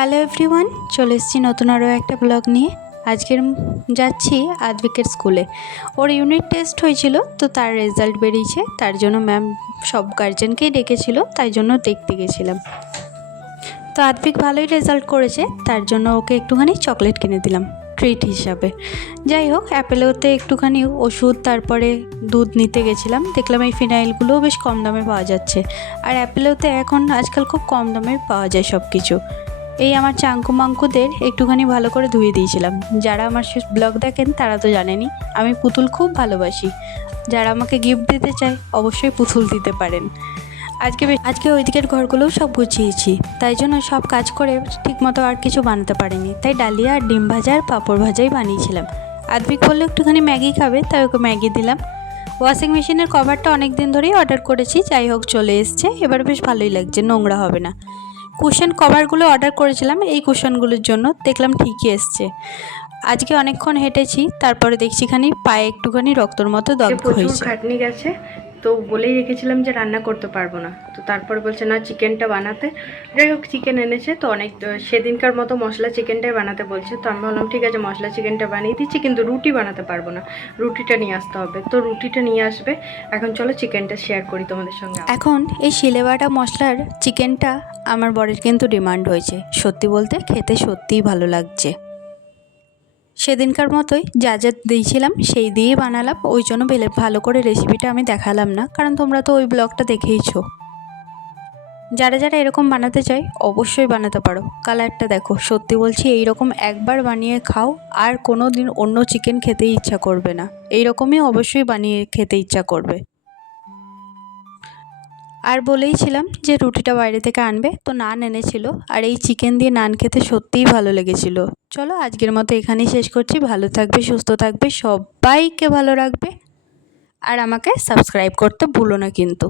Hello everyone, চলে এসেছি নতুন আরও একটা ব্লগ নিয়ে। আজকের যাচ্ছি আদ্বিকের স্কুলে। ওর ইউনিট টেস্ট হয়েছিল, তো তার রেজাল্ট বেরিয়েছে। তার জন্য ম্যাম সব গার্জেনকেই ডেকেছিল, তাই জন্য দেখতে গেছিলাম। তো আদ্বিক ভালোই রেজাল্ট করেছে, তার জন্য ওকে একটুখানি চকলেট কিনে দিলাম ট্রিট হিসাবে। যাই হোক, অ্যাপেলোতে একটুখানি ওষুধ তারপরে দুধ নিতে গেছিলাম। দেখলাম এই ফিনাইলগুলোও বেশ কম দামে পাওয়া যাচ্ছে, আর অ্যাপেলোতে এখন আজকাল খুব কম দামে পাওয়া যায় সব কিছু। এই আমার চাঙ্কু মাঙ্কুদের একটুখানি ভালো করে ধুয়ে দিয়েছিলাম। যারা আমার ব্লগ দেখেন তারা তো জানেনই আমি পুতুল খুব ভালোবাসি। যারা আমাকে গিফট দিতে চায় অবশ্যই পুতুল দিতে পারেন। আজকে ওই দিকের ঘরগুলোও সব গুছিয়েছি, তাই জন্য সব কাজ করে ঠিকমতো আর কিছু বানাতে পারিনি। তাই ডালিয়া আর ডিম ভাজা আর পাঁপড় ভাজাই বানিয়েছিলাম। আদ্বিক বললো একটুখানি ম্যাগি খাবে, তাই ওকে ম্যাগি দিলাম। ওয়াশিং মেশিনের কভারটা অনেক দিন ধরেই অর্ডার করেছি, যাই হোক চলে এসছে। এবার বেশ ভালোই লাগছে, নোংরা হবে না। কুশন কভারগুলো অর্ডার করেছিলাম এই কুশনগুলোর জন্য, দেখলাম ঠিকই এসছে। আজকে অনেকক্ষণ হেঁটেছি, তারপরে দেখছি খানি পায়ে একটুখানি রক্তর মতো দাগ হয়েছে। প্রচুর খাটনি গেছে, তো বলেই রেখেছিলাম যে রান্না করতে পারবো না। তো তারপরে বলছে না চিকেনটা বানাতে। যাই হোক চিকেন এনেছে, তো অনেক সেদিনকার মতো মশলা চিকেনটাই বানাতে বলছে। তো আমি বললাম ঠিক আছে মশলা চিকেনটা বানিয়ে দিচ্ছি, কিন্তু রুটি বানাতে পারবো না, রুটিটা নিয়ে আসতে হবে। তো রুটিটা নিয়ে আসবে। এখন চলো চিকেনটা শেয়ার করি তোমাদের সঙ্গে। এখন এই শিলেবাটা মশলার চিকেনটা আমার বরের কিন্তু ডিমান্ড হয়েছে। সত্যি বলতে খেতে সত্যিই ভালো লাগছে। সেদিনকার মতোই যা যা দিয়েছিলাম সেই দিয়েই বানালাম, ওই জন্য ভালো করে রেসিপিটা আমি দেখালাম না, কারণ তোমরা তো ওই ব্লগটা দেখেইছো। যারা যারা এরকম বানাতে চায় অবশ্যই বানাতে পারো। কালারটা দেখো, সত্যি বলছি এইরকম একবার বানিয়ে খাও আর কোনো দিন অন্য চিকেন খেতেই ইচ্ছা করবে না। এইরকমই অবশ্যই বানিয়ে খেতে ইচ্ছা করবে। আর বলেইছিলাম যে রুটিটা বাইরে থেকে আনবে, তো নান এনেছিল, আর এই চিকেন দিয়ে নান খেতে সত্যিই ভালো লেগেছিল। চলো আজকের মতো এখানেই শেষ করছি। ভালো থাকবে, সুস্থ থাকবে, সবাইকে ভালো রাখবে, আর আমাকে সাবস্ক্রাইব করতে ভুলো না কিন্তু।